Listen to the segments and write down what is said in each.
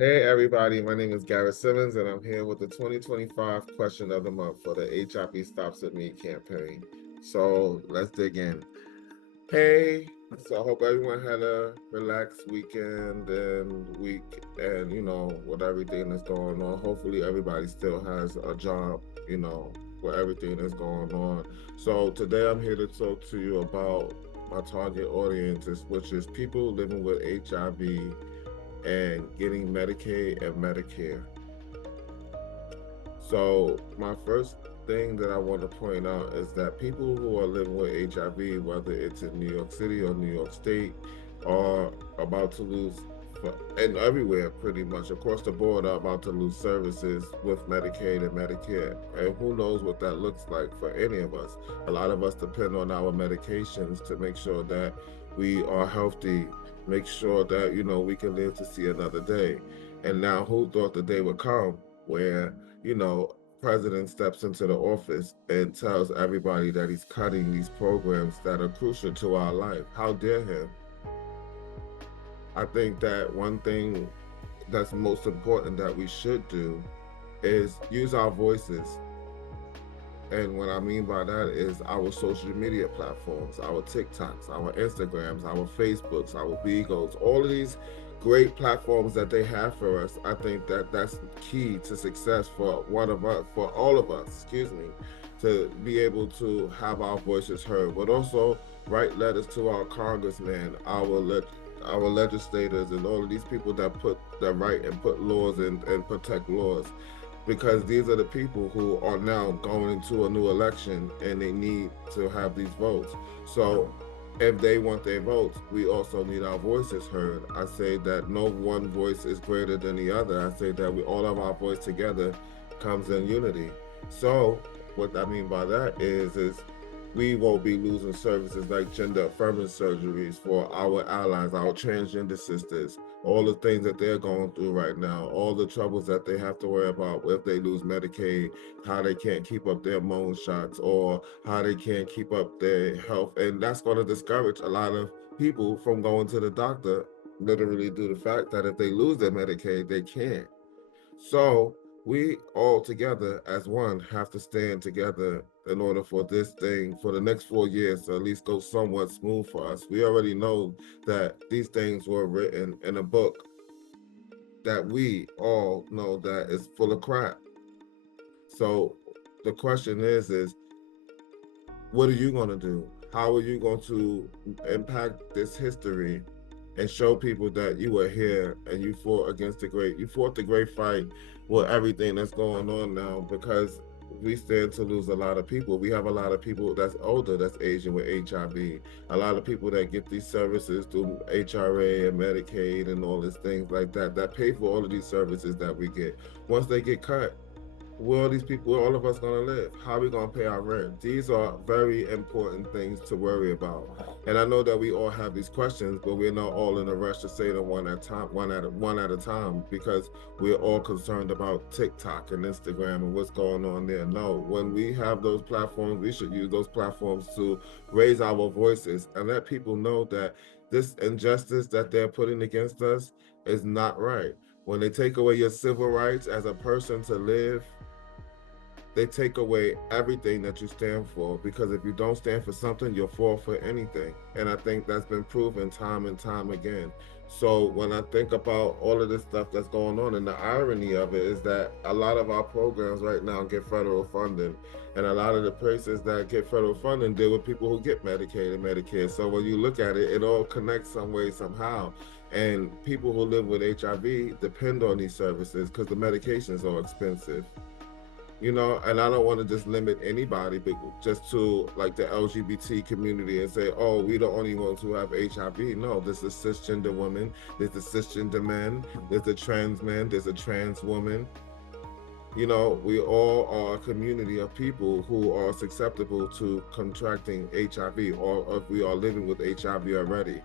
Hey everybody, my name is Garrett Simmons and I'm here with the 2025 question of the month for the HIV Stops at Me campaign. So let's dig in. Hey, so I hope everyone had a relaxed weekend and week and with everything that's going on. Hopefully everybody still has a job, with everything that's going on. So today I'm here to talk to you about my target audiences, which is people living with HIV and getting Medicaid and Medicare. So my first thing that I want to point out is that people who are living with HIV, whether it's in New York City or New York State, are about to lose, and everywhere pretty much across the board, are about to lose services with Medicaid and Medicare. And who knows what that looks like for any of us. A lot of us depend on our medications to make sure that we are healthy, make sure that, we can live to see another day. And now who thought the day would come where you know, president steps into the office and tells everybody that he's cutting these programs that are crucial to our life. How dare him? I think that one thing that's most important that we should do is use our voices. And what I mean by that is our social media platforms, our TikToks, our Instagrams, our Facebooks, our Begos, all of these great platforms that they have for us. I think that that's key to success for one of us, for all of us, excuse me, to be able to have our voices heard, but also write letters to our congressmen, our legislators, and all of these people that write and put laws and protect laws, because these are the people who are now going into a new election and they need to have these votes. So if they want their votes, we also need our voices heard. I say that no one voice is greater than the other. I say that we all of our voice together comes in unity. So what I mean by that is we won't be losing services like gender affirming surgeries for our allies, our transgender sisters, all the things that they're going through right now, all the troubles that they have to worry about if they lose Medicaid, how they can't keep up their moan shots or how they can't keep up their health. And that's going to discourage a lot of people from going to the doctor, literally due to the fact that if they lose their Medicaid, they can't. So we all together as one have to stand together in order for this thing for the next 4 years to at least go somewhat smooth for us. We already know that these things were written in a book that we all know that is full of crap. So the question is what are you going to do? How are you going to impact this history and show people that you were here and you fought the great fight with everything that's going on now, because we stand to lose a lot of people. We have a lot of people that's older that's aging with HIV, a lot of people that get these services through HRA and Medicaid and all these things like that pay for all of these services that we get. Once they get cut, where are these people, where all of us gonna live? How are we gonna pay our rent? These are very important things to worry about. And I know that we all have these questions, but we're not all in a rush to say them one at a time, because we're all concerned about TikTok and Instagram and what's going on there. No, when we have those platforms, we should use those platforms to raise our voices and let people know that this injustice that they're putting against us is not right. When they take away your civil rights as a person to live, they take away everything that you stand for, because if you don't stand for something, you'll fall for anything. And I think that's been proven time and time again. So when I think about all of this stuff that's going on, and the irony of it is that a lot of our programs right now get federal funding, and a lot of the places that get federal funding deal with people who get Medicaid and Medicare. So when you look at it, it all connects some way, somehow. And people who live with HIV depend on these services because the medications are expensive. And I don't want to just limit anybody, but just to like the LGBT community and say, oh, we the only ones who have HIV. No, there's a cisgender woman, there's a cisgender man, there's a trans man, there's a trans woman. We all are a community of people who are susceptible to contracting HIV, or if we are living with HIV already.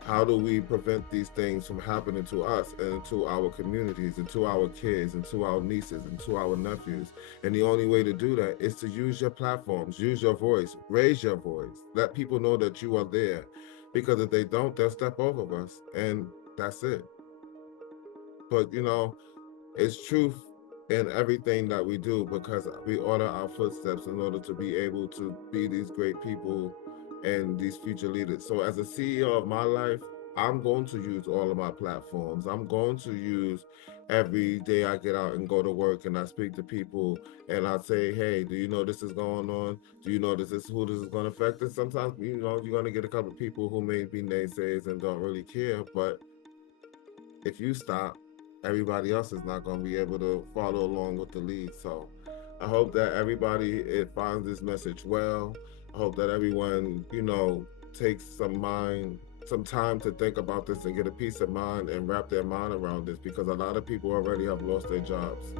How do we prevent these things from happening to us and to our communities and to our kids and to our nieces and to our nephews? And the only way to do that is to use your platforms, use your voice, raise your voice, let people know that you are there. Because if they don't, they'll step over us. And that's it. But it's truth in everything that we do because we order our footsteps in order to be able to be these great people and these future leaders. So as a CEO of my life, I'm going to use all of my platforms. I'm going to use every day I get out and go to work and I speak to people and I say, hey, do you know this is going on? Do you know who this is going to affect? And sometimes, you're going to get a couple of people who may be naysayers and don't really care, but if you stop, everybody else is not going to be able to follow along with the lead. So I hope that everybody it finds this message well. I hope that everyone, takes some time to think about this and get a peace of mind and wrap their mind around this because a lot of people already have lost their jobs.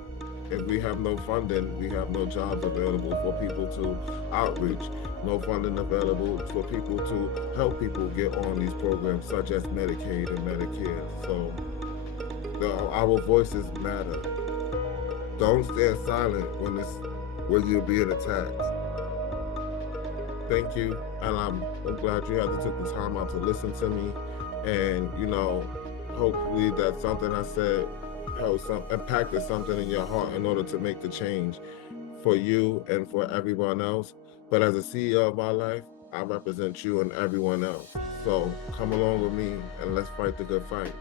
If we have no funding, we have no jobs available for people to outreach, no funding available for people to help people get on these programs such as Medicaid and Medicare. So our voices matter. Don't stand silent when you're being attacked. Thank you, and I'm glad you had to take the time out to listen to me, and hopefully that something I said impacted something in your heart in order to make the change for you and for everyone else. But as a CEO of my life, I represent you and everyone else. So come along with me and let's fight the good fight.